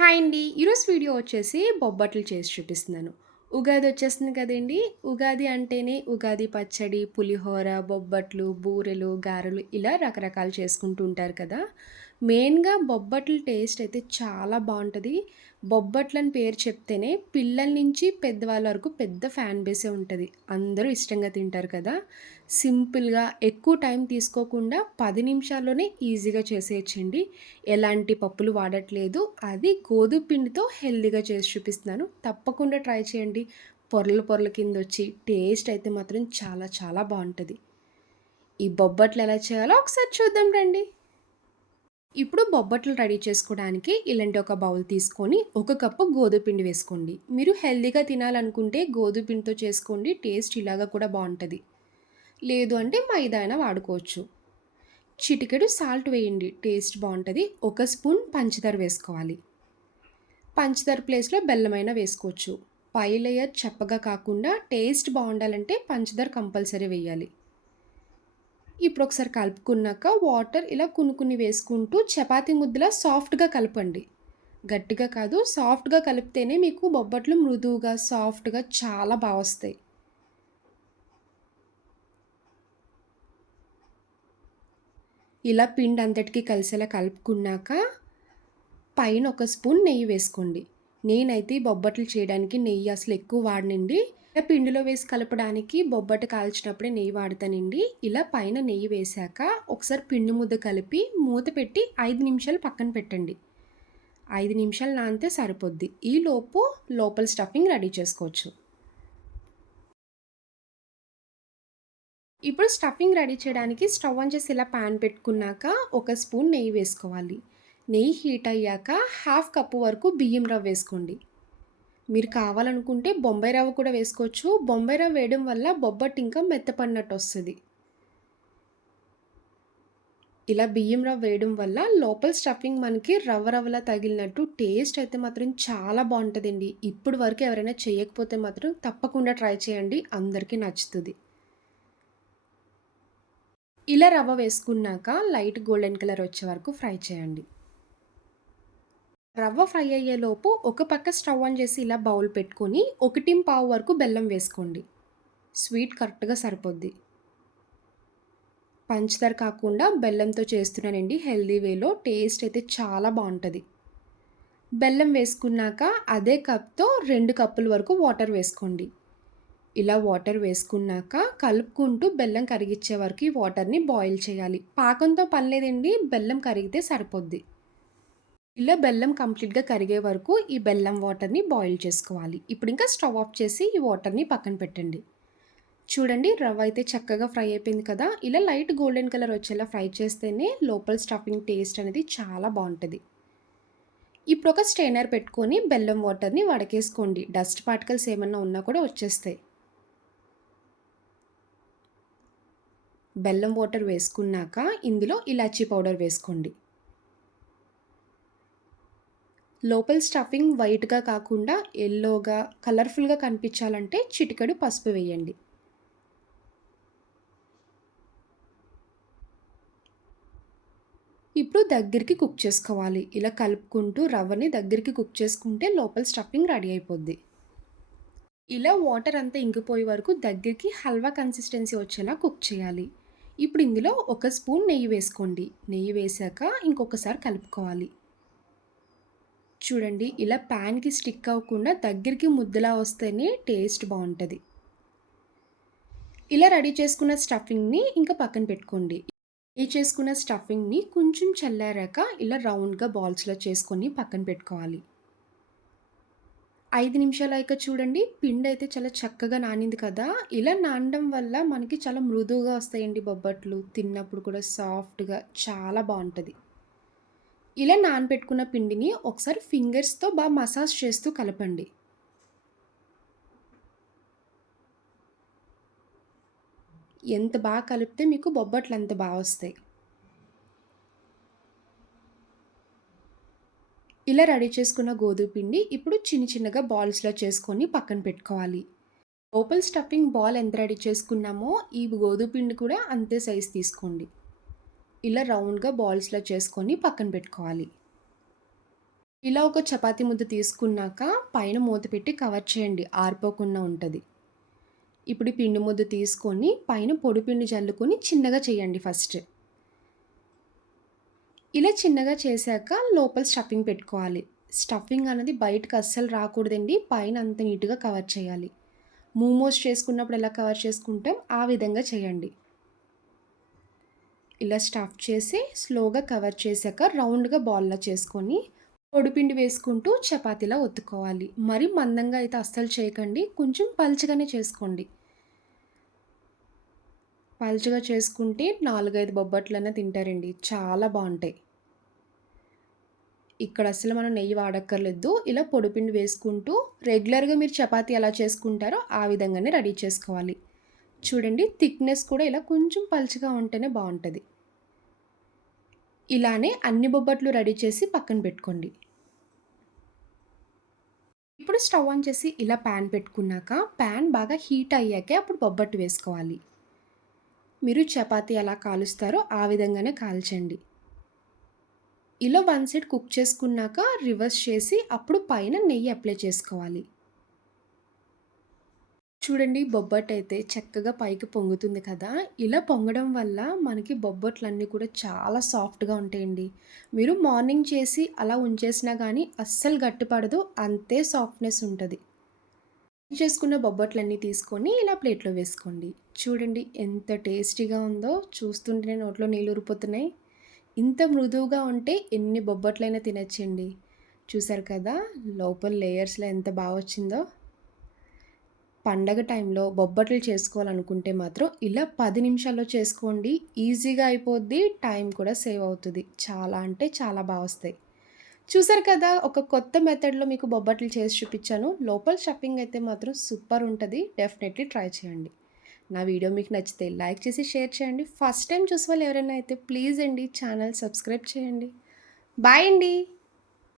Hi అండి. ఈరోజు video వచ్చేసి బొబ్బట్లు చేసి చూపిస్తున్నాను. ఉగాది వచ్చేస్తుంది కదండీ! ఉగాది అంటేనే ఉగాది పచ్చడి, పులిహోర, బొబ్బట్లు, బూరెలు, గారెలు ఇలా రకరకాలు చేసుకుంటూ ఉంటారు కదా! మెయిన్‌గా బొబ్బట్ల టేస్ట్ అయితే చాలా బావుంటది. బొబ్బట్లని పేరు చెప్తేనే పిల్లల నుంచి పెద్దవాళ్ళ వరకు పెద్ద ఫ్యాన్ బేసే ఉంటది. అందరూ ఇష్టంగా తింటారు కదా! సింపుల్‌గా ఎక్కువ టైం తీసుకోకుండా 10 నిమిషాల్లోనే ఈజీగా చేసేయొచ్చండి. ఎలాంటి పప్పులు వాడట్లేదు. అది గోధుమ పిండితో హెల్తీగా చేసి చూపిస్తున్నాను. తప్పకుండా ట్రై చేయండి. పొరలు పొరల కిందొచ్చి టేస్ట్ అయితే మాత్రం చాలా చాలా బావుంటది. ఈ బొబ్బట్లు ఎలా చేయాలో ఒకసారి చూద్దాం రండి. ఇప్పుడు బొబ్బట్లు రెడీ చేసుకోవడానికి ఇలాంటి ఒక బౌల్ తీసుకొని, ఒక కప్పు గోధుమ పిండి వేసుకోండి. మీరు హెల్తీగా తినాలనుకుంటే గోధుమ పిండితో చేసుకోండి. టేస్ట్ ఇలాగా కూడా బావుంటది. లేదు అంటే మైదా అయినా వాడుకోవచ్చు. చిటికెడు సాల్ట్ వేయండి. టేస్ట్ బావుంటది. ఒక స్పూన్ పంచదార వేసుకోవాలి. పంచదార ప్లేస్‌లో బెల్లమైనా వేసుకోవచ్చు. పై లేయర్ చప్పగా కాకుండా టేస్ట్ బావుండాలంటే పంచదార కంపల్సరీ వేయాలి. ఇప్పుడు ఒకసారి కలుపుకున్నాక వాటర్ ఇలా కొన్ని కొన్ని వేసుకుంటూ చపాతీ ముద్దలా సాఫ్ట్‌గా కలపండి. గట్టిగా కాదు, సాఫ్ట్‌గా కలిపితేనే మీకు బొబ్బట్లు మృదువుగా, సాఫ్ట్‌గా చాలా వస్తాయి. ఇలా పిండి అంతటికి కలిసేలా కలుపుకున్నాక పైన ఒక స్పూన్ నెయ్యి వేసుకోండి. నేనైతే ఈ బొబ్బట్లు చేయడానికి నెయ్యి అసలు ఎక్కువ వాడనండి. ఇలా పిండిలో వేసి కలపడానికి బొబ్బట్టు కాల్చినప్పుడే నెయ్యి వాడతానండి. ఇలా పైన నెయ్యి వేశాక ఒకసారి పిండి ముద్ద కలిపి మూత పెట్టి 5 నిమిషాలు పక్కన పెట్టండి. 5 నిమిషాలు నానితే సరిపోద్ది. ఈలోపు లోపల స్టఫింగ్ రెడీ చేసుకోవచ్చు. ఇప్పుడు స్టఫింగ్ రెడీ చేయడానికి స్టవ్ ఆన్ చేసి ఇలా పాన్ పెట్టుకున్నాక ఒక స్పూన్ నెయ్యి వేసుకోవాలి. నెయ్యి హీట్ అయ్యాక హాఫ్ కప్పు వరకు బియ్యం రవ్వ వేసుకోండి. మీరు కావాలనుకుంటే బొంబాయి రవ్వ కూడా వేసుకోవచ్చు. బొంబాయి రవ్వ వేయడం వల్ల బొబ్బట్టు ఇంకా మెత్తపడినట్టు వస్తది. ఇలా బియ్యం రవ్వ వేయడం వల్ల లోపల స్టఫింగ్ మనకి రవ్వ రవ్వలా తగిలినట్టు టేస్ట్ అయితే మాత్రం చాలా బావుంటదండి. ఇప్పటి వరకు ఎవరైనా చేయకపోతే మాత్రం తప్పకుండా ట్రై చేయండి. అందరికీ నచ్చుతది. ఇలా రవ్వ వేసుకున్నాక లైట్ గోల్డెన్ కలర్ వచ్చే వరకు ఫ్రై చేయండి. రవ్వ ఫ్రై అయ్యేలోపు ఒక పక్క స్టవ్ ఆన్ చేసి ఇలా బౌల్ పెట్టుకొని 1/4 వరకు బెల్లం వేసుకోండి. స్వీట్ కరెక్ట్‌గా సరిపోద్ది. పంచదార కాకుండా బెల్లంతో చేస్తున్నానండి హెల్తీ వేలో. టేస్ట్ అయితే చాలా బావుంటది. బెల్లం వేసుకున్నాక అదే కప్‌తో 2 కప్పుల వరకు వాటర్ వేసుకోండి. ఇలా వాటర్ వేసుకున్నాక కలుపుకుంటూ బెల్లం కరిగిచ్చే వరకు ఈ వాటర్‌ని బాయిల్ చేయాలి. పాకంతో పని లేదండి. బెల్లం కరిగితే సరిపోద్ది. ఇలా బెల్లం కంప్లీట్‌గా కరిగే వరకు ఈ బెల్లం వాటర్‌ని బాయిల్ చేసుకోవాలి. ఇప్పుడు ఇంకా స్టవ్ ఆఫ్ చేసి ఈ వాటర్‌ని పక్కన పెట్టండి. చూడండి రవ్వ అయితే చక్కగా ఫ్రై అయిపోయింది కదా! ఇలా లైట్ గోల్డెన్ కలర్ వచ్చేలా ఫ్రై చేస్తేనే లోపల స్టఫింగ్ టేస్ట్ అనేది చాలా బావుంటది. ఇప్పుడు ఒక స్ట్రెయినర్ పెట్టుకొని బెల్లం వాటర్‌ని వడకేసుకోండి. డస్ట్ పార్టికల్స్ ఏమన్నా ఉన్నా కూడా వచ్చేస్తాయి. బెల్లం వాటర్ వేసుకున్నాక ఇందులో ఇలాచీ పౌడర్ వేసుకోండి. లోపల స్టఫింగ్ వైట్‌గా కాకుండా యెల్లోగా, కలర్‌ఫుల్‌గా కనిపించాలంటే చిటికెడు పసుపు వేయండి. ఇప్పుడు దగ్గరికి కుక్ చేసుకోవాలి. ఇలా కలుపుకుంటూ రవ్వని దగ్గరికి కుక్ చేసుకుంటే లోపల స్టఫింగ్ రెడీ అయిపోద్ది. ఇలా వాటర్ అంతా ఇంకిపోయే వరకు దగ్గరికి హల్వా కన్సిస్టెన్సీ వచ్చేలా కుక్ చేయాలి. ఇప్పుడు ఇందులో ఒక స్పూన్ నెయ్యి వేసుకోండి. నెయ్యి వేశాక ఇంకొకసారి కలుపుకోవాలి. చూడండి ఇలా ప్యాన్‌కి స్టిక్ అవ్వకుండా దగ్గరికి ముద్దలా వస్తేనే టేస్ట్ బావుంటది. ఇలా రెడీ చేసుకున్న స్టఫింగ్‌ని ఇంకా పక్కన పెట్టుకోండి. రెడీ చేసుకున్న స్టఫింగ్‌ని కొంచెం చల్లారాక ఇలా రౌండ్‌గా బాల్స్‌లా చేసుకొని పక్కన పెట్టుకోవాలి. 5 నిమిషాలయ్యాక చూడండి పిండయితే చాలా చక్కగా నానింది కదా! ఇలా నానడం వల్ల మనకి చాలా మృదువుగా వస్తాయండి బొబ్బట్లు. తిన్నప్పుడు కూడా సాఫ్ట్‌గా చాలా బావుంటది. ఇలా నానబెట్టుకున్న పిండిని ఒకసారి ఫింగర్స్‌తో మసాజ్ చేస్తూ కలపండి. ఎంత కలిపితే మీకు బొబ్బట్లు అంత వస్తాయి. ఇలా రెడీ చేసుకున్న గోధుమ పిండి ఇప్పుడు చిన్న చిన్నగా బాల్స్‌లా చేసుకొని పక్కన పెట్టుకోవాలి. లోపల స్టఫింగ్ బాల్ ఎంత రెడీ చేసుకున్నామో ఈ గోధుమ పిండి కూడా అంతే సైజ్ తీసుకోండి. ఇలా రౌండ్‌గా బాల్స్‌లా చేసుకొని పక్కన పెట్టుకోవాలి. ఇలా ఒక చపాతీ ముద్ద తీసుకున్నాక పైన మూత పెట్టి కవర్ చేయండి. ఆరిపోకుండా ఉంటది. ఇప్పుడు ఈ పిండి ముద్ద తీసుకొని పైన పొడి పిండి జల్లుకొని చిన్నగా చేయండి ఫస్ట్. ఇలా చిన్నగా చేశాక లోపల స్టఫింగ్ పెట్టుకోవాలి. స్టఫింగ్ అనేది బయటకి అస్సలు రాకూడదండి. పైన అంత నీట్‌గా కవర్ చేయాలి. మోమోస్ చేసుకున్నప్పుడు ఎలా కవర్ చేసుకుంటాం ఆ విధంగా చేయండి. ఇలా స్టఫ్ చేసి స్లోగా కవర్ చేశాక రౌండ్‌గా బాల్‌లా చేసుకొని పొడిపిండి వేసుకుంటూ చపాతీలా ఒత్తుకోవాలి. మరీ మందంగా అయితే అస్సలు చేయకండి. కొంచెం పల్చగానే చేసుకోండి. పల్చగా చేసుకుంటే 4, 5 బొబ్బట్లన్నా తింటారండి. చాలా బావుంటాయి. ఇక్కడ అస్సలు మనం నెయ్యి వాడక్కర్లేదు. ఇలా పొడిపిండి వేసుకుంటూ రెగ్యులర్‌గా మీరు చపాతీ ఎలా చేసుకుంటారో ఆ విధంగానే రెడీ చేసుకోవాలి. చూడండి థిక్‌నెస్ కూడా ఇలా కొంచెం పలుచగా ఉంటేనే బావుంటది. ఇలానే అన్ని బొబ్బట్లు రెడీ చేసి పక్కన పెట్టుకోండి. ఇప్పుడు స్టవ్ ఆన్ చేసి ఇలా పాన్ పెట్టుకున్నాక పాన్ బాగా హీట్ అయ్యాకే అప్పుడు బొబ్బట్టు వేసుకోవాలి. మీరు చపాతీ ఎలా కాలుస్తారో ఆ విధంగానే కాల్చండి. ఇలా వన్ సైడ్ కుక్ చేసుకున్నాక రివర్స్ చేసి అప్పుడు పైన నెయ్యి అప్లై చేసుకోవాలి. చూడండి బొబ్బట్టయితే చక్కగా పైకి పొంగుతుంది కదా! ఇలా పొంగడం వల్ల మనకి బొబ్బట్లన్నీ కూడా చాలా సాఫ్ట్‌గా ఉంటాయండి. మీరు మార్నింగ్ చేసి అలా ఉంచేసినా గానీ అస్సలు గట్టిపడదు. అంతే సాఫ్ట్‌నెస్ ఉంటది. చేసుకున్న బొబ్బట్లన్నీ తీసుకొని ఇలా ప్లేట్‌లో వేసుకోండి. చూడండి ఎంత టేస్టీగా ఉందో చూస్తుంటేనే నోట్లో నీళ్ళూరిపోతున్నాయి. ఇంత మృదువుగా ఉంటే ఎన్ని బొబ్బట్లైనా తినొచ్చండి. చూసారు కదా! లోపల లేయర్స్‌లో ఎంత వచ్చిందో. పండగ టైంలో బొబ్బట్లు చేసుకోవాలనుకుంటే మాత్రం ఇలా 10 నిమిషాల్లో చేసుకోండి. ఈజీగా అయిపోద్ది. టైం కూడా సేవ్ అవుతది. చాలా అంటే చాలా వస్తాయి. చూసారు కదా! ఒక కొత్త మెథడ్‌లో మీకు బొబ్బట్లు చేసి చూపిచ్చాను. లోపల స్టఫింగ్ అయితే మాత్రం సూపర్ ఉంటది. డెఫినెట్‌లీ ట్రై చేయండి. నా వీడియో మీకు నచ్చితే లైక్ చేసి షేర్ చేయండి. ఫస్ట్ టైమ్ చూసేవాళ్ళు ఎవరైనా అయితే ప్లీజ్ అండి ఛానల్ సబ్స్క్రైబ్ చేయండి. బాయ్ అండి.